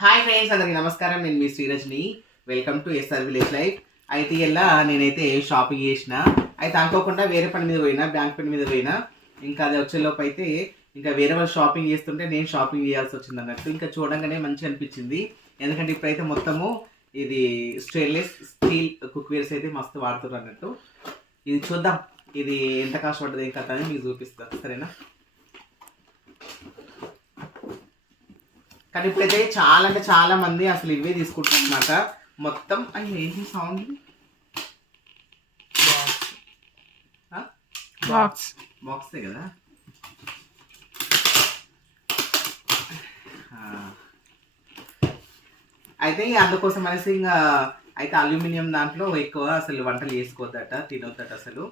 Hi friends, అందరికి నమస్కారం. నేను మీ Srirajni. Welcome to SR village life. అయితే ఇలా నేనైతే షాపింగ్ చేసిన. అయితే అనుకోకుండా వేరే పని మీద పోయినా, బ్యాంక్ పని మీద పోయినా. ఇంకా అది వచ్చేలోపు అయితే ఇంకా వేరే వాళ్ళు షాపింగ్ చేస్తుంటే నేను షాపింగ్ చేయాల్సి వచ్చింది అన్నట్టు. ఇంకా చూడంగానే మంచిగా అనిపించింది. ఎందుకంటే ఇప్పుడైతే మొత్తము ఇది స్టెయిన్లెస్ స్టీల్ కుక్వేర్స్ అయితే మస్తు వాడుతున్నారు అన్నట్టు. ఇది చూద్దాం, ఇది ఎంత కాస్ట్ పడుతుంది ఏం కథ అని మీకు చూపిస్తాను, సరేనా? కానీ ఇప్పుడైతే చాలా అంటే చాలా మంది అసలు ఇవే తీసుకుంటున్నమాట. మొత్తం అయ్యి ఏంటి సౌండ్? బాక్సే కదా. అయితే అందుకోసం అనేసి ఇంకా అయితే అల్యూమినియం దాంట్లో ఎక్కువ అసలు వంటలు చేసుకోవద్దట, తినొద్దట. అసలు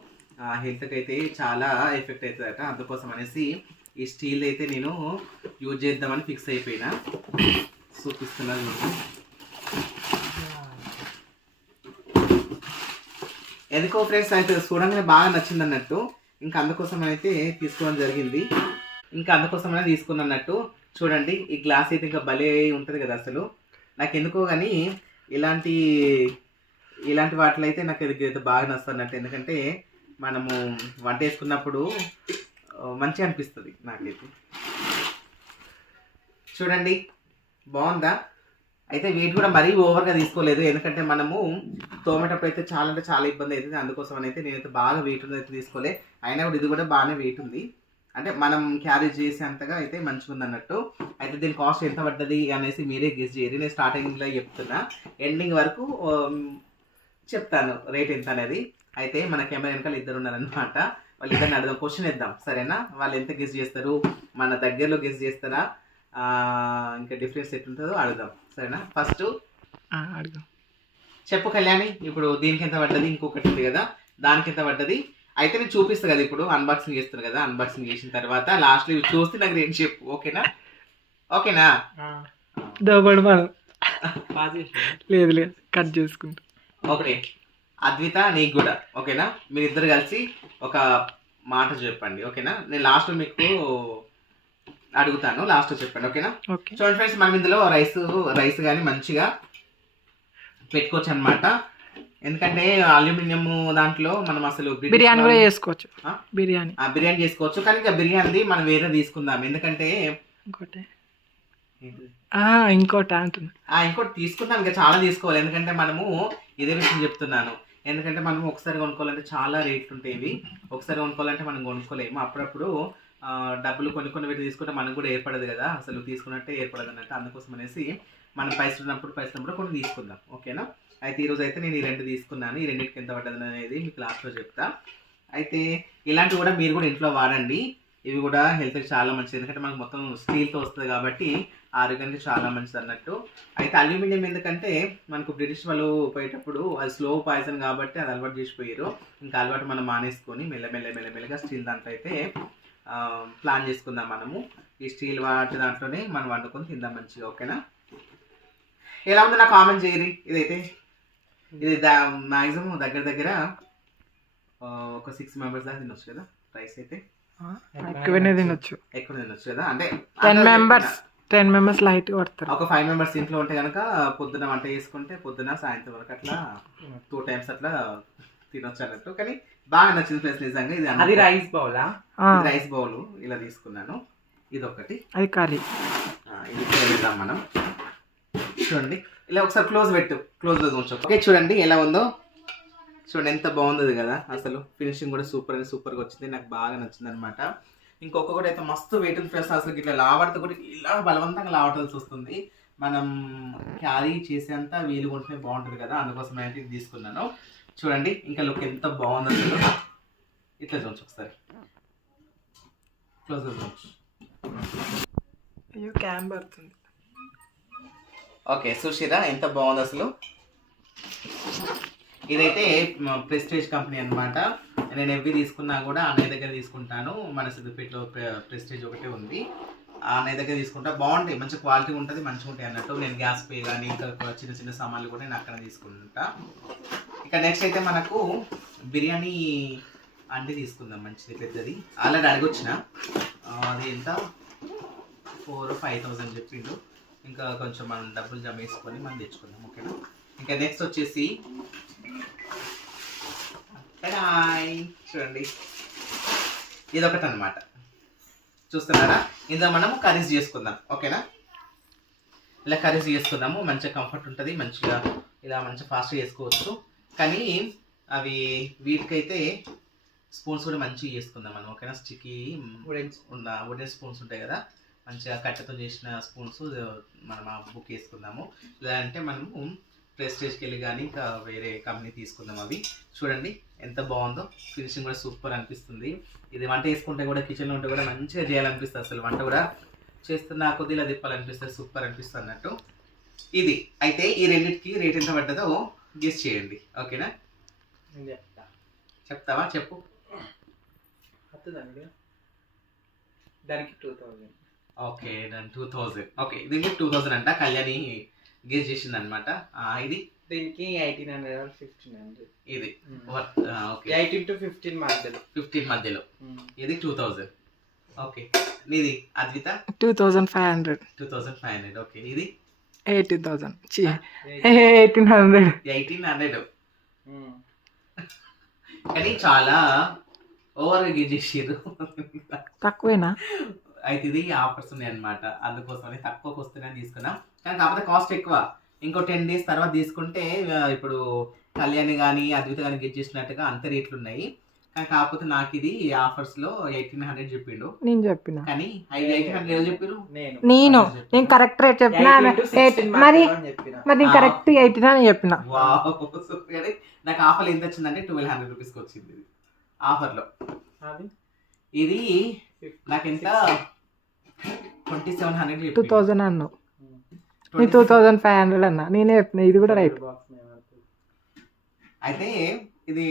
హెల్త్కి అయితే చాలా ఎఫెక్ట్ అవుతుందట. అందుకోసం అనేసి ఈ స్టీల్ అయితే నేను యూజ్ చేద్దామని ఫిక్స్ అయిపోయినా. చూపిస్తున్నా చూడండి. ఎందుకో ఫ్రెండ్స్ అయితే చూడంగానే బాగా నచ్చింది అన్నట్టు. ఇంకా అందుకోసం అయితే తీసుకోవడం జరిగింది. ఇంకా అందుకోసమైనా తీసుకున్నా అన్నట్టు. చూడండి, ఈ గ్లాస్ అయితే ఇంకా భలే ఉంటుంది కదా. అసలు నాకు ఎందుకో కానీ ఇలాంటి వాటిలో అయితే నాకు ఇది బాగా నచ్చుతుంది అన్నట్టు. ఎందుకంటే మనము వంట వేసుకున్నప్పుడు మంచిగా అనిపిస్తుంది నాకైతే. చూడండి, బాగుందా? అయితే వెయిట్ కూడా మరీ ఓవర్గా తీసుకోలేదు, ఎందుకంటే మనము తోమేటప్పుడు అయితే చాలా అంటే చాలా ఇబ్బంది అవుతుంది. అందుకోసం అయితే నేనైతే బాగా వెయిట్ ఉంది అయితే తీసుకోలే. అయినా కూడా ఇది కూడా బాగానే వెయిట్ ఉంది, అంటే మనం క్యారీ చేసేంతగా అయితే మంచిగా ఉంది అన్నట్టు. అయితే దీని కాస్ట్ ఎంత పడ్డది అనేసి మీరే గెస్ చేయరు. నేను స్టార్టింగ్లో చెప్తున్నా, ఎండింగ్ వరకు చెప్తాను రేట్ ఎంత అనేది. అయితే మన కెమెరా వెనకాల ఇద్దరు ఉన్నారనమాట. వాళ్ళు ఇద్దరిని అడుగుదాం, క్వశ్చన్ ఇద్దాం, సరేనా? వాళ్ళు ఎంత గెస్ చేస్తారు, మన దగ్గరలో గెస్ చేస్తారా, ఇంకా డిఫరెన్స్ ఎట్లుంటుందో అడుగుదాం, సరేనా? ఫస్ట్ అడుగుదాం. చెప్పు కళ్యాణి, ఇప్పుడు దీనికి ఎంత పడ్డది, ఇంకొకటి ఉంది కదా దానికి ఎంత పడ్డది. అయితే నేను చూపిస్తాను కదా, ఇప్పుడు అన్బాక్సింగ్ చేస్తాను కదా. అన్బాక్సింగ్ చేసిన తర్వాత లాస్ట్లో ఇవి చూస్తే నాకు రేట్ చెప్పు, ఓకేనా? ఓకేనా? లేదు లేదు, కట్ చేసుకుంటా. ఓకే అద్విత, నీకు కూడా ఓకేనా? మీరిద్దరు కలిసి ఒక మాట చెప్పండి, ఓకేనా? నేను లాస్ట్ మీకు అడుగుతాను, లాస్ట్ చెప్పండి, ఓకేనా? చూడండి ఫ్రెండ్స్, మనం ఇందులో రైస్ కానీ మంచిగా పెట్టుకోవచ్చు అనమాట. ఎందుకంటే అల్యూమినియం దాంట్లో మనం అసలు బిర్యానీ కూడా చేసుకోవచ్చు. బిర్యానీ చేసుకోవచ్చు, కానీ ఇంకా బిర్యానీ మనం వేరే తీసుకుందాం. ఎందుకంటే ఇంకోటి తీసుకుందాం, ఇంకా చాలా తీసుకోవాలి. ఎందుకంటే మనము ఇదే విషయం చెప్తున్నాను. ఎందుకంటే మనం ఒకసారి కొనుక్కోవాలంటే చాలా రేట్లు ఉంటాయి. ఇవి ఒకసారి కొనుక్కోవాలంటే మనం కొనుక్కోలేము. అప్పుడప్పుడు డబ్బులు కొన్ని పెట్టి తీసుకుంటే మనకు కూడా ఏర్పడదు కదా, అసలు తీసుకున్నట్టే ఏర్పడదు అన్నట్టు. అందుకోసం అనేసి మనం పైసలు ఉన్నప్పుడు కొన్ని తీసుకుందాం, ఓకేనా? అయితే ఈరోజు అయితే నేను ఈ 2 తీసుకున్నాను. ఈ రెండింటికి ఎంత పడ్డది అనేది మీకు లాస్ట్లో చెప్తా. అయితే ఇలాంటివి కూడా మీరు కూడా ఇంట్లో వాడండి. ఇవి కూడా హెల్త్కి చాలా మంచిది, ఎందుకంటే మనకు మొత్తం స్టీల్తో వస్తుంది కాబట్టి ఆరోగ్యానికి చాలా మంచిది అన్నట్టు. అయితే అల్యూమినియం ఎందుకంటే మనకు బ్రిటిష్ వాళ్ళు పోయేటప్పుడు అది స్లో పాయిజన్ కాబట్టి అది అలవాటు చేసిపోయారు. ఇంకా అలవాటు మనం మానేసుకొని మెల్లమెల్లగా స్టీల్ దాంట్లో అయితే ప్లాన్ చేసుకుందాం. మనము ఈ స్టీల్ వాటి దాంట్లోనే మనం వండుకొని తిందాం మంచిగా, ఓకేనా? ఎలా ఉందో నాకు కామెంట్ చేయరి. ఇది మ్యాక్సిమం దగ్గర ఒక 6 మెంబర్స్ దాకా తినొచ్చు కదా. రైస్ అయితే ఎక్కువనే తినొచ్చు కదా. అంటే 10 మెంబర్స్ లైట్ పడతారు. ఒక 5 మెంబర్స్ ఇంట్లో ఉంటే కనుక పొద్దున వంట చేసుకుంటే పొద్దున సాయంత్రం వరకు అట్లా 2 టైమ్స్ అట్లా తినొచ్చు అన్నట్టు. కానీ బాగా నచ్చింది ప్లేస్ నిజంగా. ఇది రైస్ బౌల్ ఇలా తీసుకున్నాను. ఇది ఒకటి, అది కర్రీ. ఇది వెళ్దాం మనం. చూడండి, ఇలా ఒకసారి క్లోజ్లో ఉంచు. ఓకే, చూడండి ఎలా ఉందో. చూడండి ఎంత బాగుంది కదా. అసలు ఫినిషింగ్ కూడా సూపర్గా వచ్చింది, నాకు బాగా నచ్చింది అనమాట. ఇంకొకటి అయితే మస్తు వెయిట్ ఫ్రెండ్స్. అసలు ఇట్లా లావడితే కూడా ఇలా బలవంతంగా లావటాల్సి వస్తుంది. మనం క్యారీ చేసేంత వీలుగా ఉంటే బాగుంటుంది కదా, అందుకోసం అయితే ఇది తీసుకున్నాను. చూడండి ఇంకా లుక్ ఎంత బాగుంది అసలు. ఇట్లా చూడచ్చు ఒకసారి, క్లోజ్గా చూడచ్చు. క్యామ్ పడుతుంది. ఓకే, చూసిరా ఎంత బాగుంది అసలు. ఇదైతే ప్రెస్టేజ్ కంపెనీ అనమాట. నేను ఎవ్వి తీసుకున్నా కూడా అన్నయ్య దగ్గర తీసుకుంటాను. మన సిద్దిపేటలో ప్రెస్టేజ్ ఒకటే ఉంది, అన్నయ్య దగ్గర తీసుకుంటా. బాగుంటాయి, మంచి క్వాలిటీ ఉంటుంది, మంచిగా ఉంటాయి అన్నట్టు. నేను గ్యాస్ పే కానీ ఇంకా చిన్న సామాన్లు కూడా నేను అక్కడ తీసుకుంటా. ఇక నెక్స్ట్ అయితే మనకు బిర్యానీ అండి తీసుకుందాం, మంచిది పెద్దది. ఆల్రెడీ అడిగొచ్చిన, అది ఎంత 4,000 or 5,000 చెప్పిండు. ఇంకా కొంచెం మనం డబ్బులు జమ వేసుకొని మనం తెచ్చుకుందాం. ఓకేనా. ఇంకా నెక్స్ట్ వచ్చేసి చూడండి, ఇదొకటి అనమాట. చూస్తున్నారా, ఇందులో మనము కర్రీస్ చేసుకుందాం. ఓకేనా. ఇలా కర్రీస్ చేసుకుందాము, మంచిగా కంఫర్ట్ ఉంటుంది, మంచిగా ఇలా మంచిగా ఫాస్ట్గా చేసుకోవచ్చు. కానీ అవి వీటికైతే స్పూన్స్ కూడా మంచిగా చేసుకుందాం మనం. ఓకేనా. స్టిక్కీ వుడెన్ స్పూన్స్ ఉంటాయి కదా, మంచిగా కట్టెతో చేసిన స్పూన్స్ మనం ఆ బుక్ వేసుకుందాము. లేదంటే మనము ప్రెస్టేజ్కి వెళ్ళి కానీ ఇంకా వేరే కంపెనీ తీసుకుందాం. అవి చూడండి ఎంత బాగుందో, ఫినిషింగ్ కూడా సూపర్ అనిపిస్తుంది. ఇది వంట వేసుకుంటే కూడా కిచెన్లో ఉంటే కూడా మంచిగా చేయాలనిపిస్తుంది. అసలు వంట కూడా చేస్తున్న కొద్దిగా తిప్పాలనిపిస్తుంది, సూపర్ అనిపిస్తుంది అన్నట్టు. ఇది అయితే ఈ రెండింటికి రేట్ ఎంత పడ్డదో గెస్ చేయండి. ఓకేనా. చెప్తావా? చెప్పు. దానికి 2000. ఓకే, దాని 2000. ఓకే, దీనికి 2000 అంట. కళ్యాణి గెస్ చేసింది అనమాట. ఇది దీనికి 1800 or 1500. ఇది ఓకే, 18 to 15 మధ్యలో. 15 మధ్యలో. ఇది 2000. ఓకే, నీది అద్విత 2500. 2500. ఓకే, ఇది 18,000. 1800. 1800. కానీ చాలా ఓవర్గా గెస్ చేసారు. తక్కువేనా? అయితే ఇది ఆఫర్స్ ఉన్నాయి అనమాట, అందుకోసమని తక్కువకి వస్తేనే తీసుకున్నాం. కానీ కాకపోతే కాస్ట్ ఎక్కువ. ఇంకో 10 days తర్వాత తీసుకుంటే ఇప్పుడు కళ్యాణి కానీ అద్విత కానీ గెట్ చేసినట్టుగా అంత రేట్లు ఉన్నాయి. కానీ కాకపోతే నాకు ఇది ఆఫర్స్లో 1800 చెప్పిండు. నేను చెప్పిన కానీ 1800 ఎవరు చెప్పారు? నేను కరెక్ట్ రేట్ చెప్పిన. మరి కరెక్ట్ 18 అని చెప్పిన. నాకు ఆఫర్ ఎంత వచ్చిందంటే 1200 రూపీస్కి వచ్చింది ఇది ఆఫర్లో. ఇది నాకు ఎంత 2700 2000 అన్నావు. 2500 అన్నా, నేనే చెప్పిన. ఇది కూడా రైట్. అయితే ఇది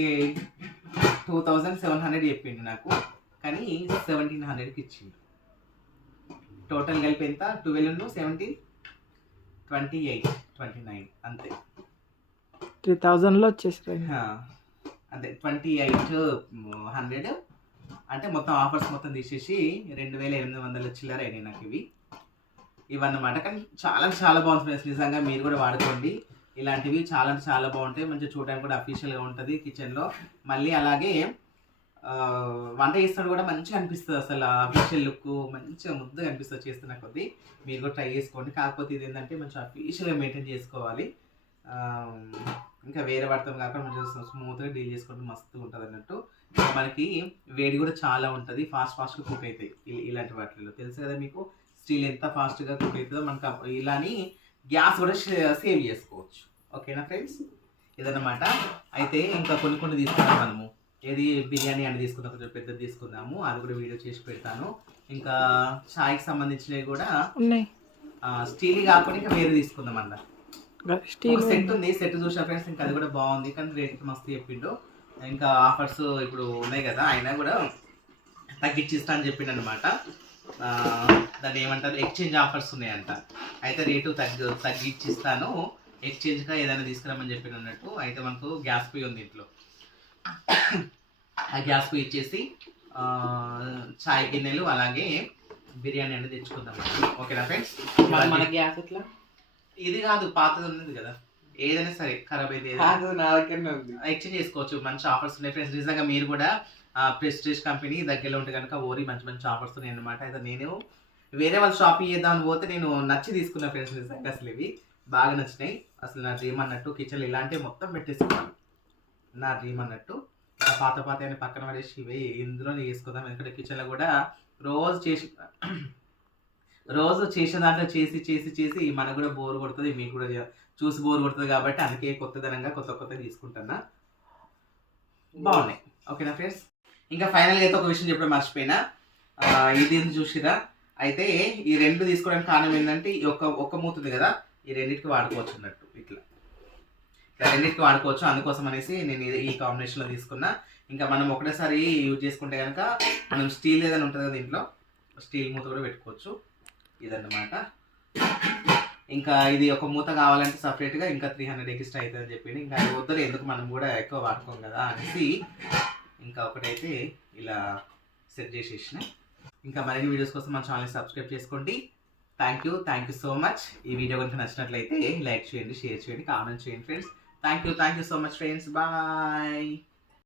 2700 చెప్పిండు నాకు, కానీ 1700కి ఇచ్చిండు. టోటల్ కలిపి ఎంత? 12 17 28 29 అంతే. 3000లో వచ్చేసి అంతే. 2800 అంటే మొత్తం ఆఫర్స్ మొత్తం తీసేసి 2800 చిల్లర అయినాయి నాకు ఇవన్నమాట. కానీ చాలా చాలా బాగుంటుంది ఫ్రెండ్స్, నిజంగా మీరు కూడా వాడుకోండి. ఇలాంటివి చాలా చాలా బాగుంటాయి, మంచిగా చూడడానికి కూడా అఫీషియల్గా ఉంటుంది కిచెన్లో. మళ్ళీ అలాగే వంట చేస్తాడు కూడా మంచిగా అనిపిస్తుంది. అసలు అఫీషియల్ లుక్ మంచిగా ముద్దగా అనిపిస్తుంది చేస్తున్న కొద్దీ. మీరు కూడా ట్రై చేసుకోండి. కాకపోతే ఇది ఏంటంటే మంచిగా అఫీషియల్గా మెయింటైన్ చేసుకోవాలి. ఇంకా వేరే వాటితో కాకుండా మంచిగా స్మూత్గా డీల్ చేసుకుంటే మస్తు ఉంటుంది అన్నట్టు. మనకి వేడి కూడా చాలా ఉంటుంది, ఫాస్ట్గా కుక్ అవుతాయి ఇలాంటి వాటిల్లో. తెలుసు కదా మీకు, స్టీల్ ఎంత ఫాస్ట్గా కుక్ అవుతుందో. మనకు ఇలాని గ్యాస్ కూడా సేవ్ చేసుకోవచ్చు. ఓకేనా ఫ్రెండ్స్, ఇదన్నమాట. అయితే ఇంకా కొన్ని తీసుకున్నాం మనము. ఏది బిర్యానీ అని తీసుకుందాం, కొంచెం పెద్దది తీసుకుందాము, అది కూడా వీడియో చేసి పెడతాను. ఇంకా చాయ్కి సంబంధించినవి కూడా ఉన్నాయి. స్టీల్ కాకుండా ఇంకా వేరే తీసుకుందాం అన్న. స్టీల్ సెట్ ఉంది, సెట్ చూసిన ఫ్రెండ్స్. ఇంకా అది కూడా బాగుంది, కానీ రేట్కి మస్తు చెప్పిండు. ఇంకా ఆఫర్స్ ఇప్పుడు ఉన్నాయి కదా, అయినా కూడా తగ్గించిస్తా అని చెప్పిండు అనమాట. దాన్ని ఏమంటారు, ఎక్స్చేంజ్ ఆఫర్స్ ఉన్నాయంట. అయితే రేటు తగ్గించిస్తాను, ఎక్స్చేంజ్గా ఏదైనా తీసుకురామని చెప్పిన అన్నట్టు. అయితే మనకు గ్యాస్ పొయ్యి ఉంది ఇంట్లో, ఆ గ్యాస్ పొయ్యి ఇచ్చేసి చాయ్ గిన్నెలు అలాగే బిర్యానీ అనేది తెచ్చుకుందాం. ఓకేనా ఫ్రెండ్స్. మన గ్యాస్ ఎట్లా? ఇది కాదు, పాతది ఉన్నది కదా, ఏదైనా సరే ఖరాబ్ అయితే ఎక్స్చేంజ్ చేసుకోవచ్చు. మంచి ఆఫర్స్ ఉన్నాయి ఫ్రెండ్స్. నిజంగా మీరు కూడా ప్రెస్టీజ్ కంపెనీ దగ్గరలో ఉంటే కనుక ఓరి మంచి ఆఫర్స్ ఉన్నాయి అనమాట. అయితే నేను వేరే వాళ్ళు షాపింగ్ చేద్దామని పోతే నేను నచ్చి తీసుకున్నా ఫ్రెండ్స్. నిజంగా అసలు ఇవి బాగా నచ్చినాయి. అసలు నా డ్రీమ్ అన్నట్టు కిచెన్లో ఇలాంటివి మొత్తం పెట్టేసుకున్నాను, నా డ్రీమ్ అన్నట్టు. పాత అని పక్కన పడేసి ఇవి ఇందులోనే చేసుకుందాం. ఎందుకంటే కిచెన్లో కూడా రోజు చేసిన దాంట్లో చేసి మనకు కూడా బోర్ కొడుతుంది, మీకు కూడా చూసి బోర్ కొడుతుంది. కాబట్టి అందుకే కొత్తదనంగా కొత్త తీసుకుంటున్నా. బాగున్నాయి. ఓకేనా ఫ్రెండ్స్. ఇంకా ఫైనల్గా అయితే ఒక విషయం చెప్పడం మర్చిపోయినా, ఇది చూసిరా. అయితే ఈ రెండు తీసుకోవడానికి కారణం ఏంటంటే ఒక్క మూతుంది కదా, ఈ రెండింటికి వాడుకోవచ్చు అన్నట్టు. ఇట్లా రెండింటికి వాడుకోవచ్చు, అందుకోసం అనేసి నేను ఈ కాంబినేషన్లో తీసుకున్నా. ఇంకా మనం ఒకటేసారి యూజ్ చేసుకుంటే కనుక మనం స్టీల్ ఏదైనా ఉంటుంది కదా ఇంట్లో, స్టీల్ మూత కూడా పెట్టుకోవచ్చు. ఇదన్నమాట. ఇంకా ఇది ఒక మూత కావాలంటే సపరేట్గా ఇంకా 300 ఎక్స్ట్రా అవుతుంది అని చెప్పింది. ఇంకా అది వద్దు, ఎందుకు మనం కూడా ఎక్కువ వాడుకోం కదా అనేసి ఇంకా ఒకటైతే ఇలా సెట్ చేసేసిన. ఇంకా మరిన్ని వీడియోస్ కోసం మన ఛానల్ని సబ్స్క్రైబ్ చేసుకోండి, థ్యాంక్ యూ సో మచ్. ఈ వీడియో కనుక నచ్చినట్లయితే లైక్ చేయండి, షేర్ చేయండి, కామెంట్ చేయండి friends. Thank you so much friends. Bye.